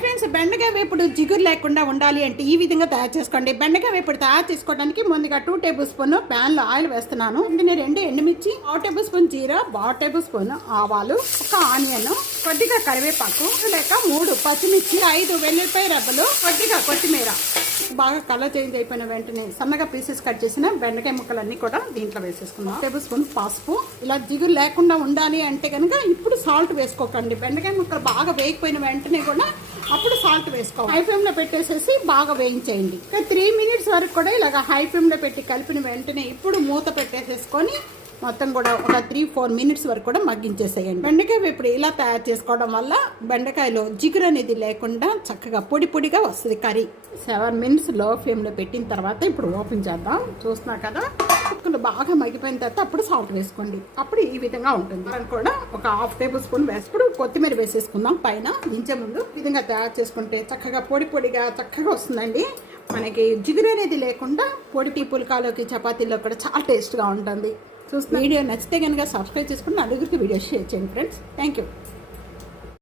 Thank you. Friends బెండకాయ వేపుడు జిగురు లేకుండా ఉండాలి అంటే ఈ విధంగా తయారు చేసుకోండి. బెండకాయ వేపుడు తయారు చేసుకోవడానికి ముందుగా టూ టేబుల్ స్పూన్ ప్యాన్లో ఆయిల్ వేస్తున్నాను. నేను రెండు ఎండుమిర్చి ఆ టేబుల్ స్పూన్ జీరా హాఫ్ టేబుల్ స్పూన్ ఆవాలు ఒక ఆనియన్ కొద్దిగా కరివేపాకు లేక మూడు పచ్చిమిర్చి ఐదు వెల్లుల్లిపాయ రెబ్బలు కొద్దిగా కొత్తిమీర. బాగా కలర్ చేంజ్ అయిపోయిన వెంటనే సన్నగా పీసెస్ కట్ చేసిన బెండకాయ ముక్కలన్నీ కూడా దీంట్లో వేసేసుకున్నాం టేబుల్ స్పూన్ పసుపు. ఇలా జిగురు లేకుండా ఉండాలి అంటే కనుక ఇప్పుడు సాల్ట్ వేసుకోకండి. బెండకాయ ముక్కలు బాగా వేగిపోయిన వెంటనే కూడా అప్పుడు సాల్ట్ వేసుకోవాలి. హై ఫ్లేమ్లో పెట్టేసేసి బాగా వేయించేయండి. ఇంకా త్రీ మినిట్స్ వరకు కూడా ఇలాగ హై ఫ్లేమ్లో పెట్టి కలిపిన వెంటనే ఇప్పుడు మూత పెట్టేసేసుకొని మొత్తం కూడా ఒక త్రీ ఫోర్ మినిట్స్ వరకు కూడా మగ్గించేసేయండి. బెండకాయ ఇప్పుడు ఇలా తయారు చేసుకోవడం వల్ల బెండకాయలో జిగురు అనేది లేకుండా చక్కగా పొడి పొడిగా వస్తుంది కర్రీ. సెవెన్ మినిట్స్లో ఫ్లేమ్లో పెట్టిన తర్వాత ఇప్పుడు ఓపెన్ చేద్దాం. చూస్తున్నా కదా? ముక్కలు బాగా మగ్గిపోయిన తర్వాత అప్పుడు సాల్ట్ వేసుకోండి. అప్పుడు ఈ విధంగా ఉంటుంది. దాని కూడా ఒక హాఫ్ టేబుల్ స్పూన్ వేసుకుడు కొత్తిమీర వేసేసుకుందాం. పైన దించే ముందు ఈ విధంగా తయారు చేసుకుంటే చక్కగా పొడి పొడిగా చక్కగా వస్తుందండి. మనకి జిగురు అనేది లేకుండా పొడి పుల్కాలోకి చపాతీలో కూడా చాలా టేస్ట్గా ఉంటుంది. చూస్తున్నా వీడియో నచ్చితే కనుక సబ్స్క్రైబ్ చేసుకుని నలుగురికి వీడియో షేర్ చేయండి ఫ్రెండ్స్ థ్యాంక్ యూ